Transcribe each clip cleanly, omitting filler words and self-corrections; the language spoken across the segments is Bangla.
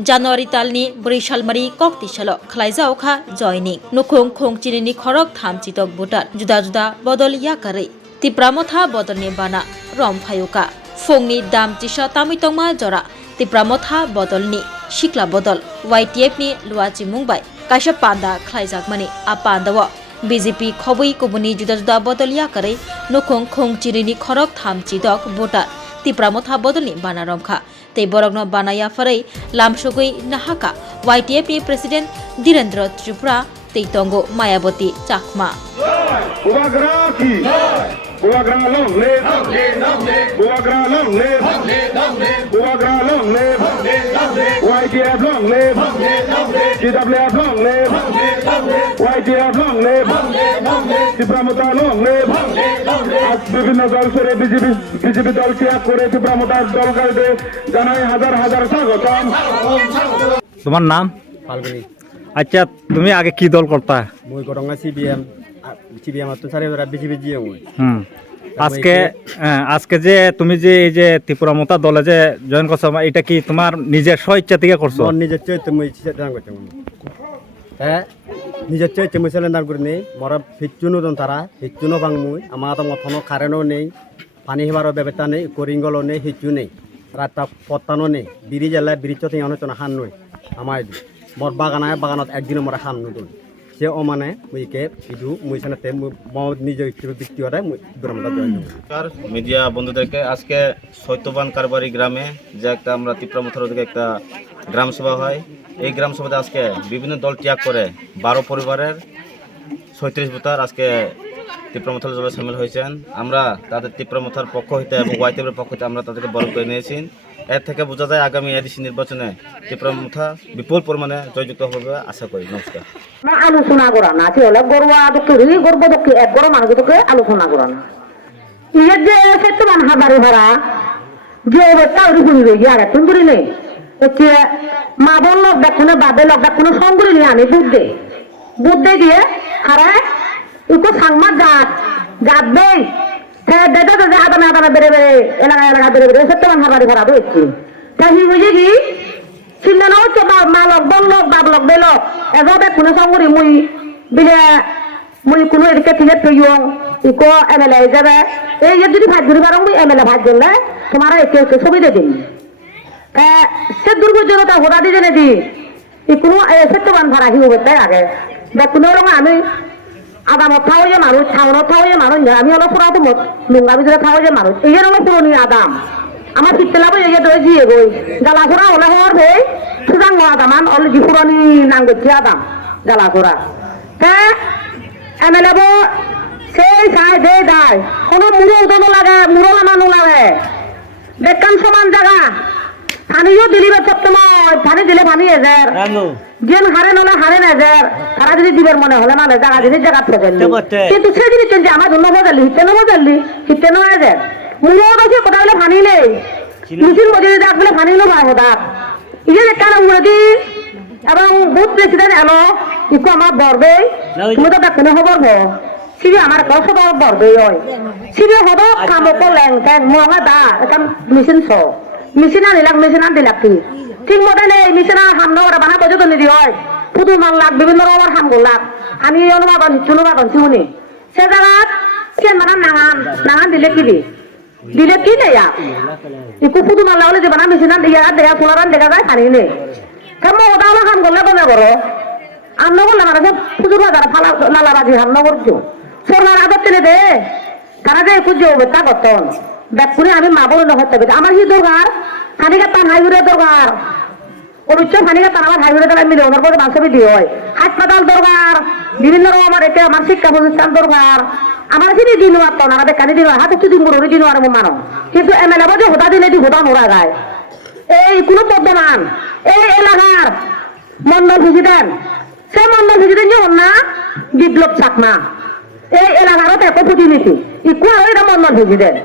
January talni Brishalmari Koktisalo Klaizauka joining Nukung Kong Chinini Korok Tham Chitok Butat Juda Juda Bodol Yakari Tipramotha Bodolni Bana Rom Phayuka Fongni Dam Tisha Tamitongma Jora Tipramotha Bodolni Shikla Bodol YTF ni Luachi Mumbai Kaisha Panda Klaijakmani Apandawa BJP Khobui Kubuni Juda Juda Bodol Yakari Nukung Kong Chinini Korok Tham Chitok Butat Tipramotha Bodolni Bana Romkha Tei borogno banaya farai lamsogui nahaka YTF ni President Dhirendra Tripura tei tongo Mayaboti Chakma. YTF long live, GWF long live, YTF long live, Tipramotha long live, বিভিন্ন দল ছেড়ে বিজেপি দল ত্যাগ করে টিপ্রামোথার দলকে জানাই হাজার হাজার স্বাগতম। তোমার নাম? ফাল্গুনি। আচ্ছা, তুমি আগে কি দল করতা? মই করঙ্গা সিবিএম তো সারে বিজেপি জিয়ে মই। আজকে যে তুমি যে এই যে ত্রিপুরামোথা দলে যে জয়েন করছো, এটা কি তোমার নিজের স্বইচ্ছা থেকে করছো? নিজের চৈত্য মই দান করতে হ্যাঁ, নিজের চৈত্য মই ছেলে দান করি নেই। মরা ফিচুনো দন তারা ফিচুনো ভাঙ মই। আমার তো মথনো কারেন্টও নেই, পানি হেবারও ব্যবস্থা নেই, করিঙ্গলও নেই, হিচু নেই, রাস্তা পত্তানো নেই। বিড়ি জ্বালায় বিড়ি চতে অনেক হান নই আমার মোর বাগানত একদিনও মোরা হান নতুন সে ও মানে মুইকে ইদু মুই সানাতে নিজে ব্যক্তিগত ত্রিপুরামোথা জয়েন মিডিয়া বন্ধুদেরকে আজকে সত্যবান কারবারি গ্রামে যে একটা আমরা ত্রিপুরামোথার ওদিকে একটা গ্রাম সভা হয়, এই গ্রাম সভাতে আজকে বিভিন্ন দল ত্যাগ করে 12 পরিবারের 36 ভোটার আজকে ত্রিপুরামোথার দলে সামিল হয়েছেন। আমরা তাদের ত্রিপুরামোথার পক্ষ হইতে এবং ওয়াইটিএফের পক্ষ হইতে আমরা তাদেরকে বরণ করে নিয়েছি। এর থেকে বোঝা যায় আগামী এডিসি নির্বাচনে ত্রিপুরামোথা বিপুল পরিমাণে জয়যুক্ত হবে আশা করি। নমস্কার। আলোচনা করা না আছে হলে গরুয়া দক্ষিণ গর্ব দক্ষিণ এক গরম মানুষকে আলোচনা করা না ইয়ের যে সত্যবান হাজারি ভাড়া যে অবস্থা ওই শুনবে গিয়ে তুমি করি নেই হচ্ছে মা বোন লোক দেখুন বাবে লোক দেখুন সংগুলি নিয়ে আনি বুদ্ধে দিয়ে আরে একটু সাংবাদ গাত দেয় দেখা যাচ্ছে আদানে আদানে বেড়ে বেড়ে এলাকা বেড়ে বেড়ে সত্যবান হাজারি ভাড়া দিচ্ছি তাই বুঝে কি চিন্তা হচ্ছে মা লোক বোন লোক বাপ লোক বে লোক এজবে কোনো সংগুলি মুই বিলে মুই কোনো এদিকে থেকে তৈয় ইকো এমএলএ যাবে এই যে যদি ভাগ ধরি পারো মুই এমএলএ ভাগ দিলে তোমার একে একে ছবি দিয়ে দিন সে দুর্গজনতা হোদা দিয়ে জেনে দি কোনো সত্যবান ভাড়া হিও করতে আগে দেখ কোনো রকম আমি আদামত থাও যে মানুষ ছাউনত থাও যে মানুষ আমি হলো পুরা তো লুঙ্গা ভিতরে থাও যে মানুষ এই হলো পুরনি আদাম আমার পিতলা বই এই দই জিয়ে গই জ্বালাখোরা হলে হওয়ার হই সুদাং আদামান অলরেডি পুরনি নাঙ্গছি আদাম জ্বালাখোরা হ্যাঁ এমএলএ বো সেই চাই দে দায় কোনো মুড়ো উদনো লাগে মুড়ো লামানো লাগে বেকান সমান জায়গা পানিও দিলিবে সপ্তময় পানি দিলে পানি এজার যেন হারে নলে হারে নেজার তারা যদি দিবের মনে হলে মানে জায়গা জিনিস জায়গা ফেলে কিন্তু সে জিনিস যে আমার জন্য বদলি হিতে নয় যে মুড়ো দেখে কোথাও বলে পানি নেই মিছিল মজুরি ডাক বলে পানি লো ভাই হোদা ইয়ে কেন উড়ে দি এবং বুথ প্রেসিডেন্ট এলো ইকো আমার বরবে তুমি তো দেখো খবর ভো সিবি আমার কল সব বরবে হয় সিবি হবো কামক ল্যাং ট্যাং মহা দা এখন মেশিন আনিলাম মেশিন আন দিলাম ঠিক মতে নেই মেশিন হামনা ওরা বানা পর্যন্ত নিদি হয় পুতুল মান লাগ বিভিন্ন রকমের হাম গোলাপ আমি অনুবাদন শুনি সে জায়গাত সে মানে নাঙান দিলে কি নেই ইকু পুতুল মান লাগলে যে বানা মেশিন আন দিয়া দেখা সোনারান দেখা যায় পানি নেই কেমন ওটা হলো হাম করলে বনে করো আমন করলে মানে পুজোর বাজার ফালা লালাবাজি হামন করছো সরকার আগত তেলে দে তারা যে একটু যে অবস্থা করতেন ব্যাকুরে আমি মা বলে নহতে আমার কি দরকার খানিকা টান হাইগুড়ে দরকার অবশ্য খানিকা টান আমার হাইগুড়ে দ্বারা মিলে ওনার পরে বাঁচবি দিয়ে হয় হাসপাতাল দরকার বিভিন্ন রকমের এটা আমার শিক্ষা প্রতিষ্ঠান দরকার আমার কি দিন তো না কানি দিন হাতে কিছু দিন মুড়ি দিন আর মানো কিন্তু এমএলএ যে হোদা দিলে দি হোদা মোড়া গায় এই কোনো পদ্মমান এই এলাকার মন্ডল প্রেসিডেন্ট সে মন্ডল প্রেসিডেন্ট যে হন না বিপ্লব চাকমা এই এলাকারও তো একটা প্রতিনিধি ইকু আর এটা মন্ডল প্রেসিডেন্ট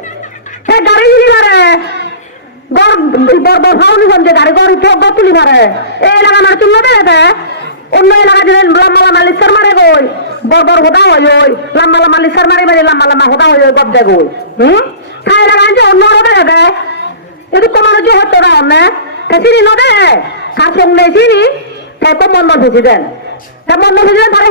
সে গাড়ি গিরি মারে ফাউনি যে গাড়ি গড়ি তুলি মারে এই এলাকা আমার চুল্ল দেবে অন্য এলাকা দিলে লাম্বা মালিক সার মারে গই বড় হোদা হয় ওই লাম্বা মালিক সার মারি মারি লাম্বা হোদা হয় ওই গব গই খাই এলাকা অন্য দেবে এটু তোমার যে হতো না অন্য চিনি নদে কাছে উনেছি নি তো মন্ডল প্রেসিডেন্ট মন্ডল প্রেসিডেন্ট তারা